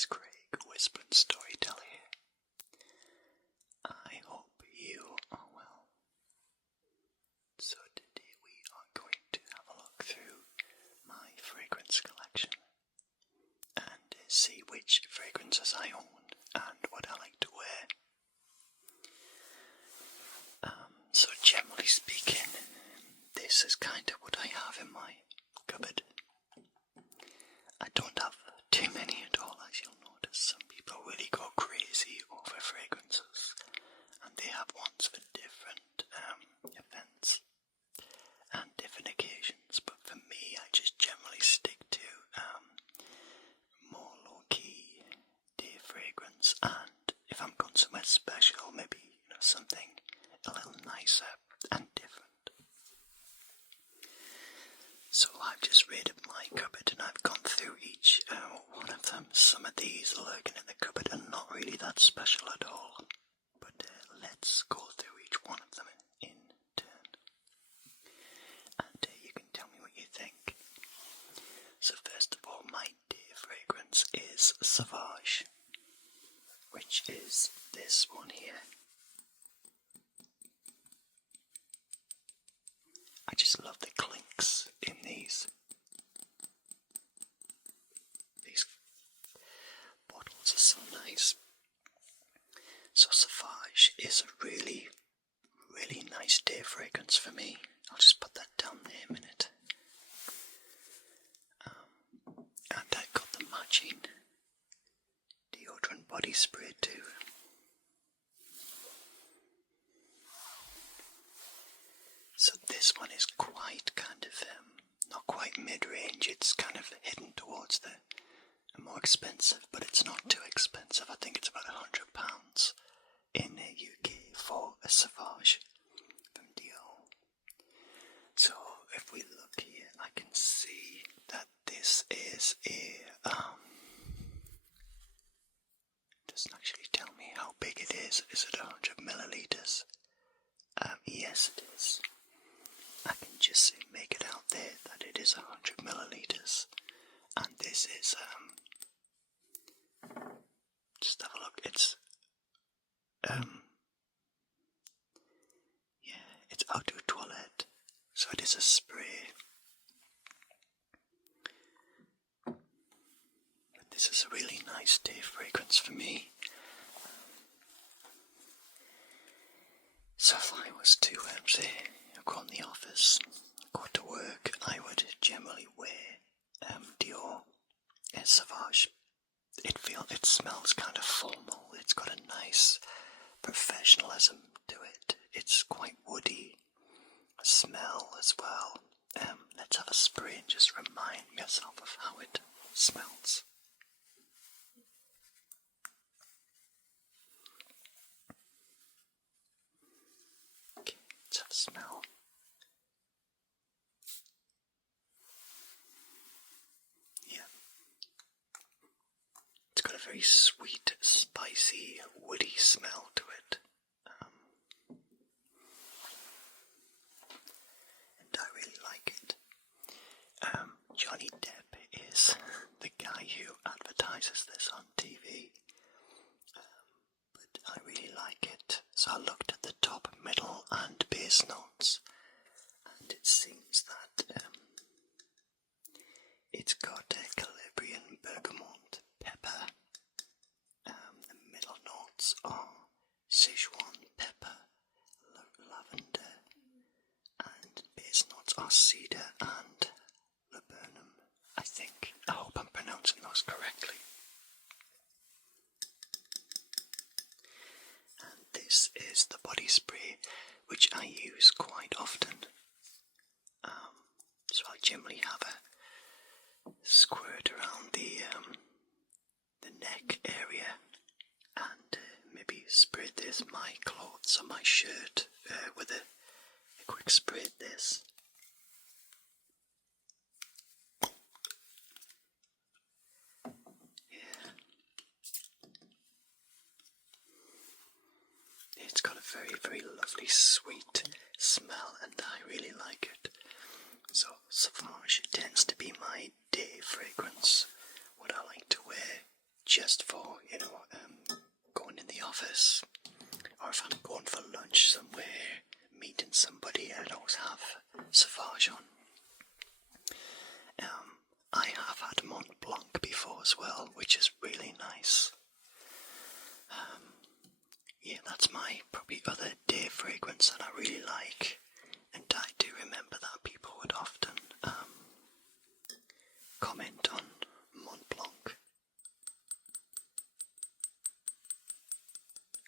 it's Craig, Whispering Storyteller here. I hope you are well. So today we are going to have a look through my fragrance collection and see which fragrances I own and what I like to wear. So generally speaking, this is kind of what I have in my cupboard. I don't have too many at all, as you'll notice. Some people really go crazy over fragrances, and they have ones for different events and different occasions. But for me, I just generally stick to more low-key day fragrance, and if I'm going somewhere special, maybe something a little nicer and different. So I've just raided my cupboard and I've gone through each one of them. Some of these lurking in the cupboard are not really that special at all, but let's go through each one of them in turn, and you can tell me what you think. So first of all, my day fragrance is Sauvage, which is this one here. I just love the clinks in these bottles are so nice. So Sauvage is a really, really nice day fragrance for me. I'll just put that down there a minute. And I got the matching deodorant body spray too. So this one is quite kind of, not quite mid-range, it's kind of hidden towards the more expensive, but it's not too expensive. I think it's about £100 in the UK for a Sauvage from Dior. So if we look here, I can see that this is a, doesn't actually tell me how big it is. Is it 100 millilitres? Yes it is. I can just make it out there that it is 100 millilitres, and this is, just have a look, it's, it's Eau de Toilette, so it is a spray, but this is a really nice day fragrance for me. So if I was to, say, go in the office, go to work, I would generally wear Dior Sauvage. It smells kind of formal. It's got a nice professionalism to it. It's quite woody smell as well. Let's have a spray and just remind myself of how it smells. Okay, let's have a smell. It's got a very sweet, spicy, woody smell to it. And I really like it. Johnny Depp is the guy who advertises this on TV. But I really like it. So I looked at the top, middle and base notes, and it seems that it's got a Calabrian bergamot pepper. The middle notes are Sichuan pepper, lavender, and base notes are cedar and laburnum, I think. I hope I'm pronouncing those correctly. And this is the body spray, which I use quite often. So I generally have a squirt around the neck area, and maybe spray this my clothes or my shirt with a quick spray of this. Yeah, it's got a very, very lovely sweet smell, and I really like it. So Sauvage tends to be my day fragrance, what I like to wear just for, going in the office, or if I'm going for lunch somewhere, meeting somebody, I'd always have Sauvage on. I have had Mont Blanc before as well, which is really nice. Yeah, that's my probably other day fragrance that I really like, and I do remember that people would often comment on Mont Blanc.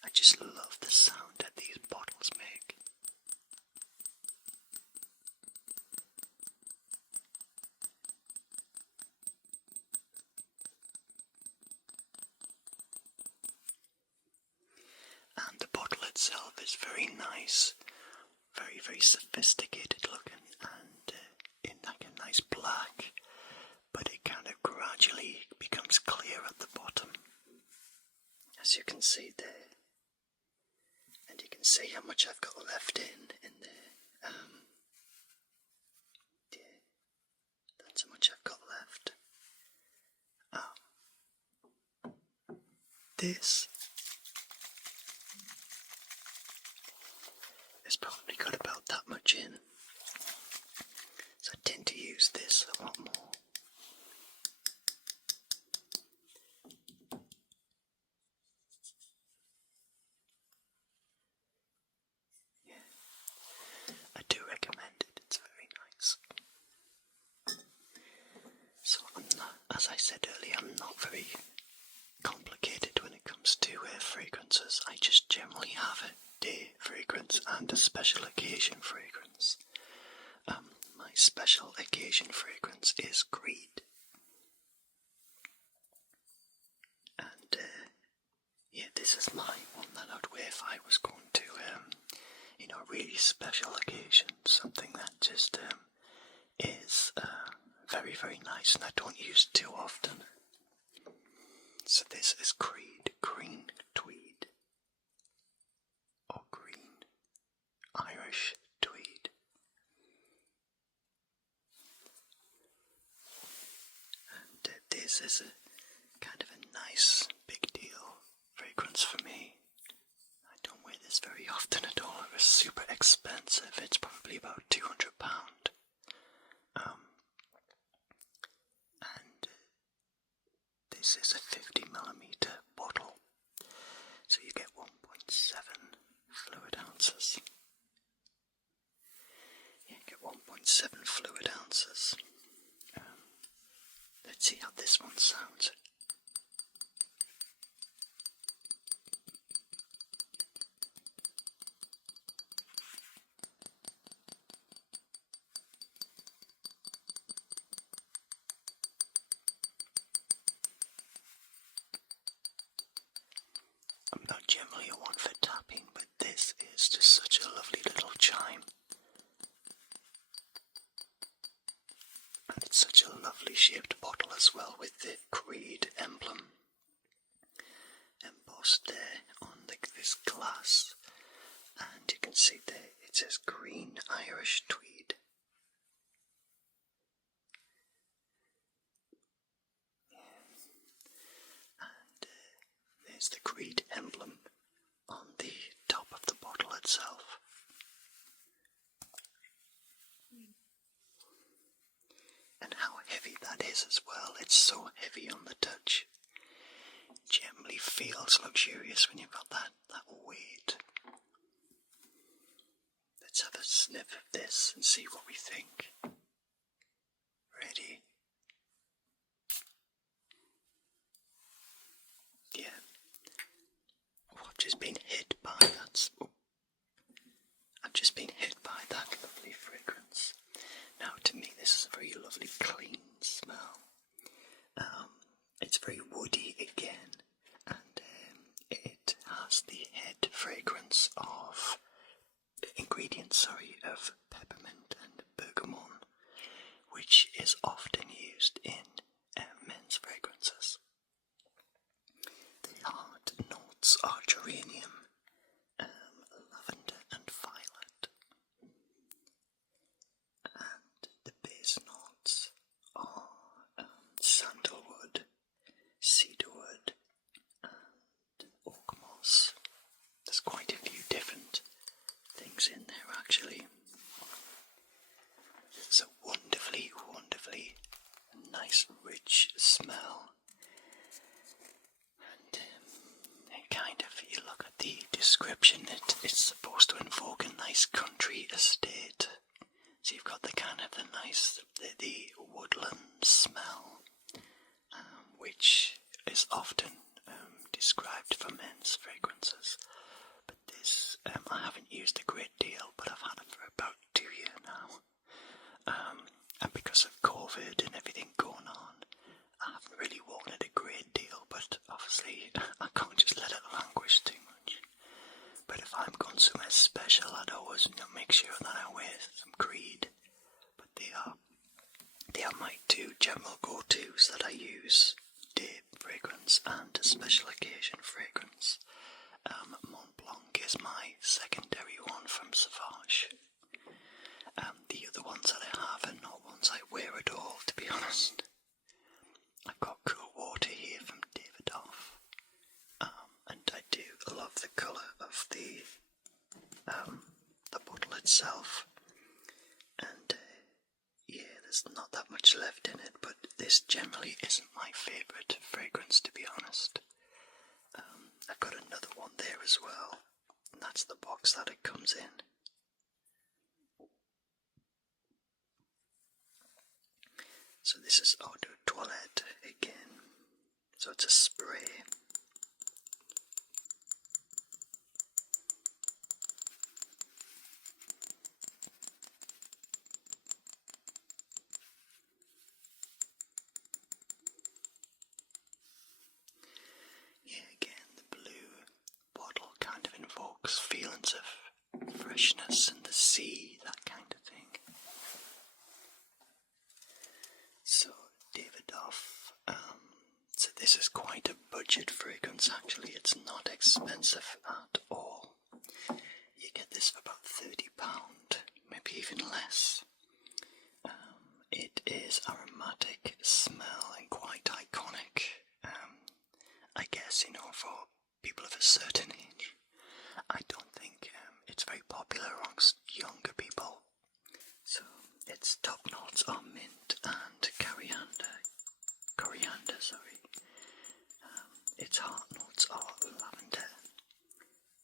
I just love the sound that these bottles make. And the bottle itself is very nice, very, very sophisticated looking, and in like a nice black, but it kind of gradually becomes clear at the bottom, as you can see there. And you can see how much I've got left in there. Yeah, that's how much I've got left. This has probably got about that much in, so I tend to use this a lot more. Yeah, I do recommend it, it's very nice. So as I said earlier, I'm not very complicated when it comes to fragrances. I just generally have a day fragrance and a special occasion fragrance. My special occasion fragrance is Creed. And yeah, this is my one that I'd wear if I was going to a really special occasion, something that just is very, very nice and I don't use too often. So this is Creed Green Tweed, or Green Irish Tweed. And this is a kind of a nice big deal fragrance for me. I don't wear this very often at all. It was super expensive. It's probably about £200. And this is a 50mm bottle, so you get 1.7 fluid ounces. You get 1.7 fluid ounces. Let's see how this one sounds. I'm not generally a one for tapping, but this is just such a lovely little chime. And it's such a lovely shaped bottle as well, with the Creed emblem embossed there on this glass. And you can see there it says Green Irish Tweed. And there's the Creed emblem on the top of the bottle itself. And how heavy that is as well. It's so heavy on the touch. It generally feels luxurious when you've got that weight. Let's have a sniff of this and see what we think. Ready? Yeah. Oh, I've just been hit by that. I've just been hit by that lovely fragrance. Now, to me, this is a very lovely, clean smell. It's very woody again, and it has the head fragrance of of peppermint and bergamot, which is often used in men's fragrances. The hard notes are geranium, lavender and violet, and the base notes are sandalwood, cedarwood obviously I can't just let it languish too much. But if I'm going somewhere special, I'd always make sure that I wear some Creed. But they are my two general go-tos that I use: day fragrance and a special occasion fragrance. Mont Blanc is my secondary one from Sauvage. The other ones that I have are not ones I wear at all, to be honest. I've got Cool Water here from Davidoff, and I do love the colour of the bottle itself. And yeah, there's not that much left in it, but this generally isn't my favourite fragrance, to be honest. I've got another one there as well, and that's the box that it comes in. So this is Eau de Toilette again, so it's a spray. Yeah, again, the blue bottle kind of invokes feelings of freshness in the sea, that kind of thing. So Davidoff, so this is quite a budget fragrance actually, it's not expensive at all. You get this for about £30, maybe even less. It is aromatic smell and quite iconic. I guess, for people of a certain age. I don't think it's very popular amongst younger people. So its top notes are mint and coriander, sorry. Its heart notes are lavender,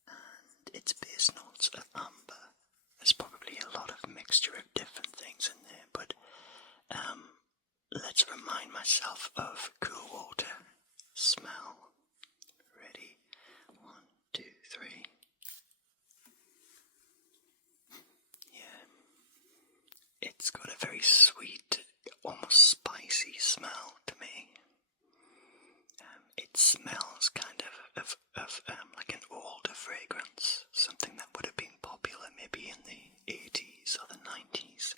and its base notes are amber. There's probably a lot of mixture of different things in there, but let's remind myself of Cool Water smell. Ready? 1, 2, 3. Yeah. It's got a very sweet, almost spicy smell to me. It smells kind of like an older fragrance, something that would have been popular maybe in the 80s or the 90s.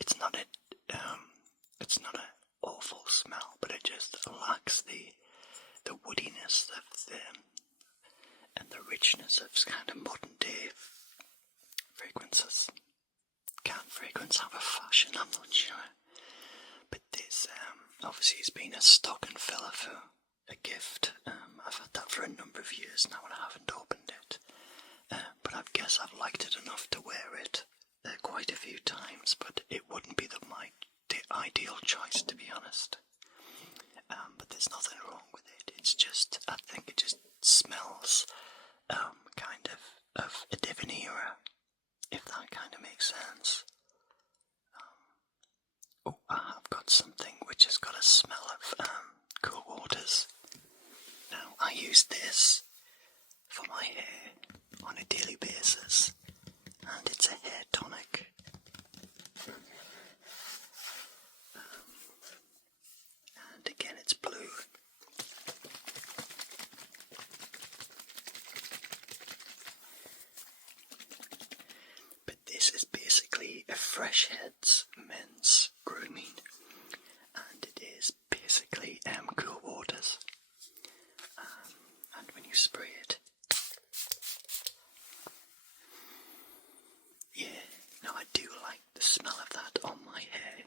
It's not an awful smell, but it just lacks the woodiness and the richness of kind of modern day fragrances. Can fragrance have a fashion? I'm not sure. But this obviously has been a stocking filler for a gift. I've had that for a number of years now and I haven't opened it. But I guess I've liked it enough to wear it quite a few times, but it wouldn't be the ideal choice, to be honest. But there's nothing wrong with it. It's just, I think it just smells kind of a different era, if that kind of makes sense. Oh, I have got something which has got a smell of Cool Waters. Now, I use this for my hair on a daily basis, and it's a hair tonic. And again, it's blue. But this is basically a Fresh Heads men's grooming, and it is basically Cool Waters. And when you spray it, yeah, no, I do like the smell of that on my hair.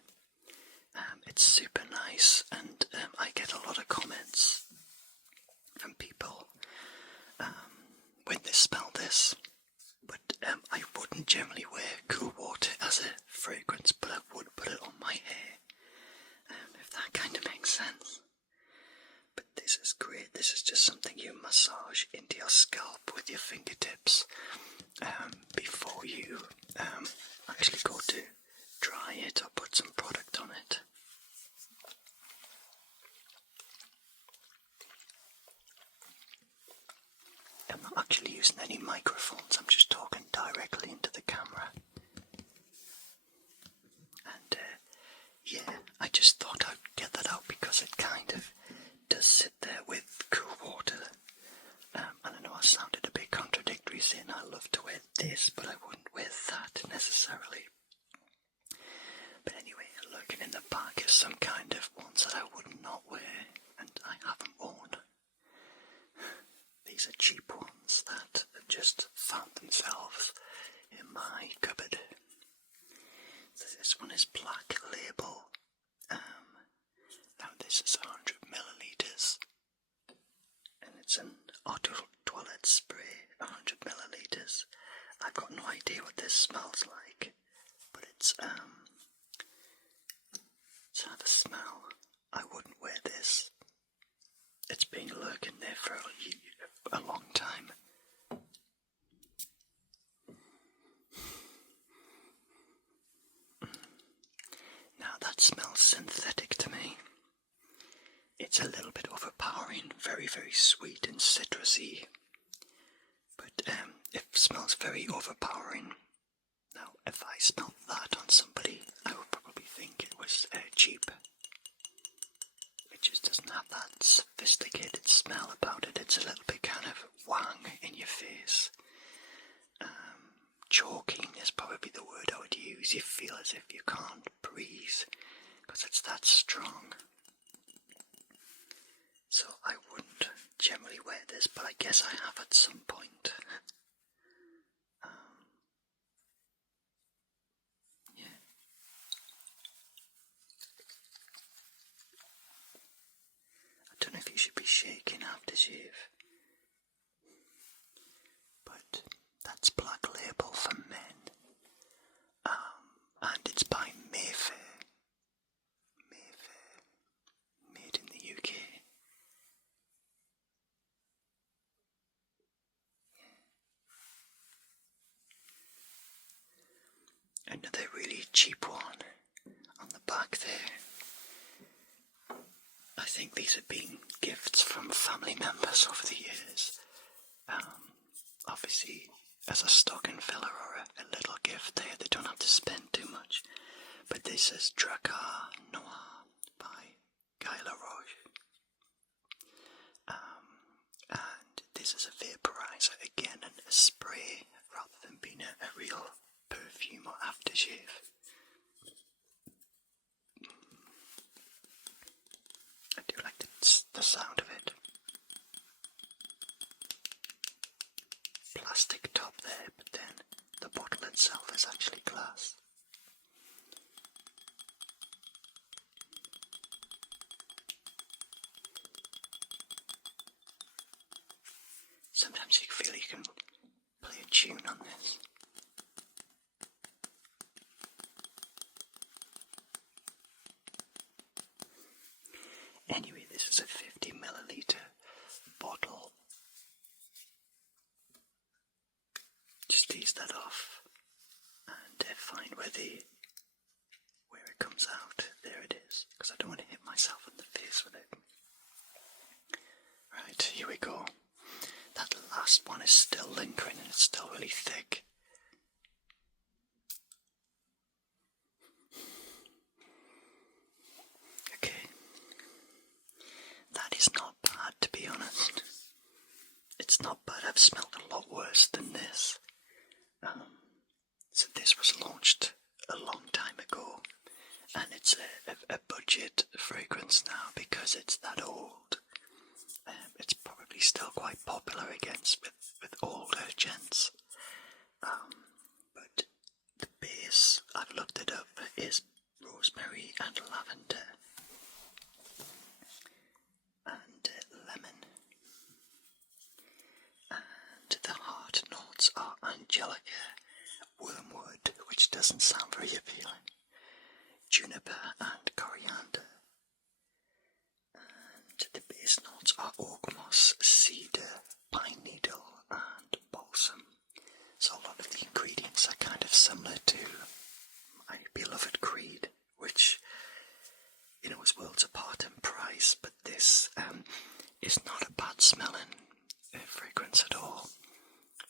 It's super nice, and I get a lot of comments from people when they smell this. But I wouldn't generally wear Cool Water as a fragrance, but I would put it on my hair, if that kind of makes sense. But this is great. This is just something you massage into your scalp with your fingertips before you actually go to dry it or put some product on it. I'm not actually using any microphones, I'm just talking directly into the camera. And yeah, I just thought I'd get that out because it kind of does sit there with Cool Water. probably saying I love to wear this, but I wouldn't wear that necessarily. But anyway, looking in the back is some kind of ones that I would not wear, and I haven't worn. These are cheap ones that just found themselves in my cupboard. So this one is Black Label. Now this is 100 millilitres, and it's an auto toilet spray, 100 millilitres. I've got no idea what this smells like, but it's had a smell. I wouldn't wear this. It's been lurking there for a long time. Now that smells synthetic to me. It's a little bit overpowering, very, very sweet and citrusy. But it smells very overpowering. Now, if I smelled that on somebody, I would probably think it was cheap. It just doesn't have that sophisticated smell about it. It's a little bit kind of wang in your face. Choking is probably the word I would use. You feel as if you can't breathe because it's that strong. So I wouldn't generally wear this, but I guess I have at some point. Yeah. I don't know if you should be shaking aftershave, but that's Black Label for men. And it's by Mayfair. Made in the UK. Another really cheap one on the back there. I think these have been gifts from family members over the years. Obviously, as a stocking filler or a little gift there, they don't have to spend too much. But this is Dracar Noir by Guy Laroche. And this is a vaporizer, again, and a spray rather than being a real perfume or aftershave. I do like the sound of it. Plastic top there, but then the bottle itself is actually glass. Sometimes you feel you can play a tune on this. Anyway, this is a 50 milliliter bottle. Just ease that off and find where it comes out. There it is, because I don't want to hit myself in the face with it. Right, here we go. That last one is still lingering and it's still really thick. Okay. That is not bad, to be honest. It's not bad. I've smelled a lot worse than this. So this was launched a long time ago, and it's a budget fragrance now because it's that old. It's probably still quite popular with older gents. But the base, I've looked it up, is rosemary and lavender and lemon. And the heart notes are angelica, wormwood, which doesn't sound very appealing, juniper and coriander. And the base notes are oak moss, cedar, pine needle and balsam. So a lot of the ingredients are kind of similar to my beloved Creed, which, is worlds apart in price, but this is not a bad smelling fragrance at all.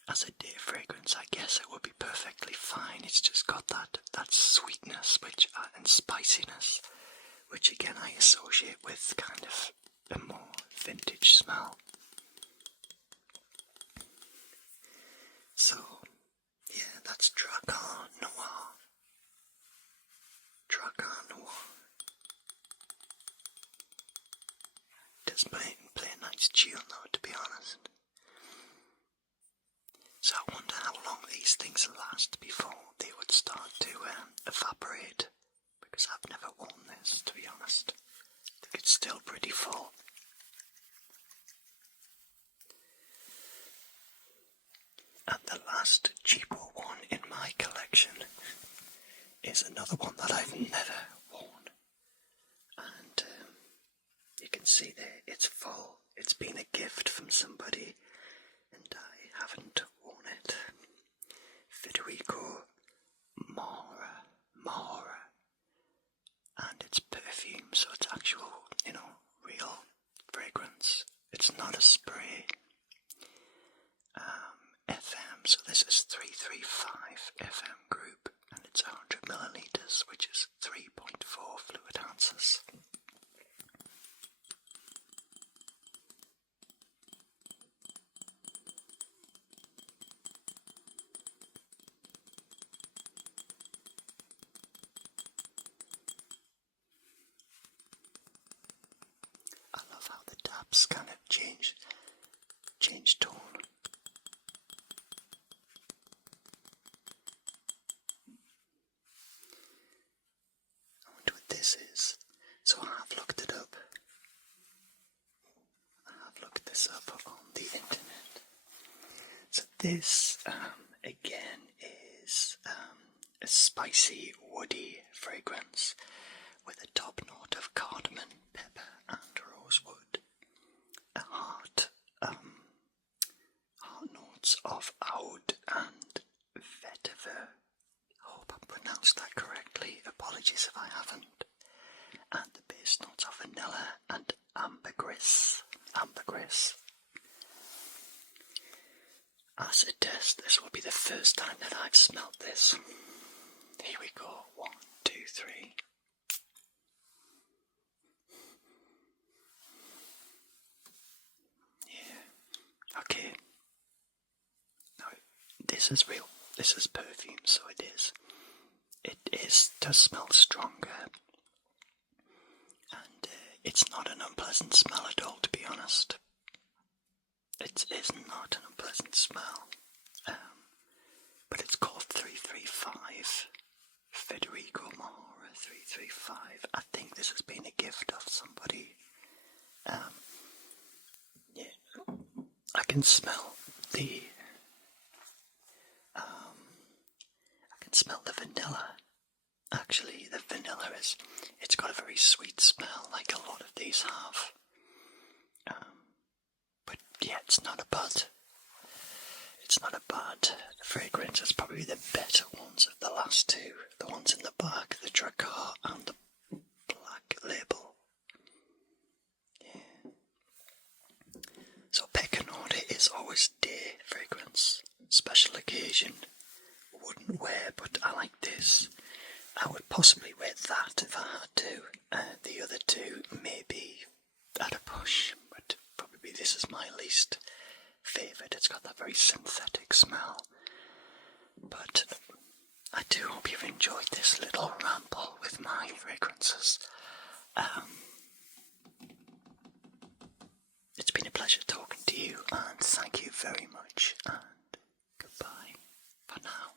As a day fragrance, I guess it would be perfectly fine. It's just got that sweetness and spiciness, which again I associate with kind of a more vintage smell. play a nice tune though, to be honest. So I wonder how long these things last before they would start to evaporate, because I've never worn this, to be honest. I think it's still pretty full. And the last cheaper one in my collection is another one that I've never worn. And you can see there, it's full. It's been a gift from somebody, and I haven't worn it. Federico Mora. And it's perfume, so it's actual, real fragrance. It's not a spray. FM, so this is 335 FM group, and it's 100 milliliters, which is 3.4 fluid ounces. I love how the taps kind of change tone. I wonder what this is. So I have looked it up. I have looked this up on the internet. So this, again, is a spicy, woody fragrance with a top note of cardamom, pepper, and rosewood. Heart notes of oud and vetiver. I hope I pronounced that correctly. Apologies if I haven't. And the base notes of vanilla and ambergris. As a test, this will be the first time that I've smelled this. Here we go. 1, 2, 3. Yeah. Okay. Now, this is real. This is perfume, so it is. It does smell stronger. And it's not an unpleasant smell at all, to be honest. It is not an unpleasant smell. But it's called 335. Federico Mora 335. I think this has been a gift of somebody. Yeah. I can smell the vanilla. Actually, the vanilla it's got a very sweet smell, like a lot of these have. But yeah, it's not a bad fragrance. It's probably the better ones of the last two. The ones in the back, the Dracar and the Black Label. Yeah. So pecking order is always day fragrance. Special occasion, wouldn't wear, but I like this. I would possibly wear that if I had to. The other two maybe at a push, but probably this is my least favourite. It's got that very synthetic smell. But I do hope you've enjoyed this little ramble with my fragrances. It's been a pleasure talking to you, and thank you very much, and goodbye for now.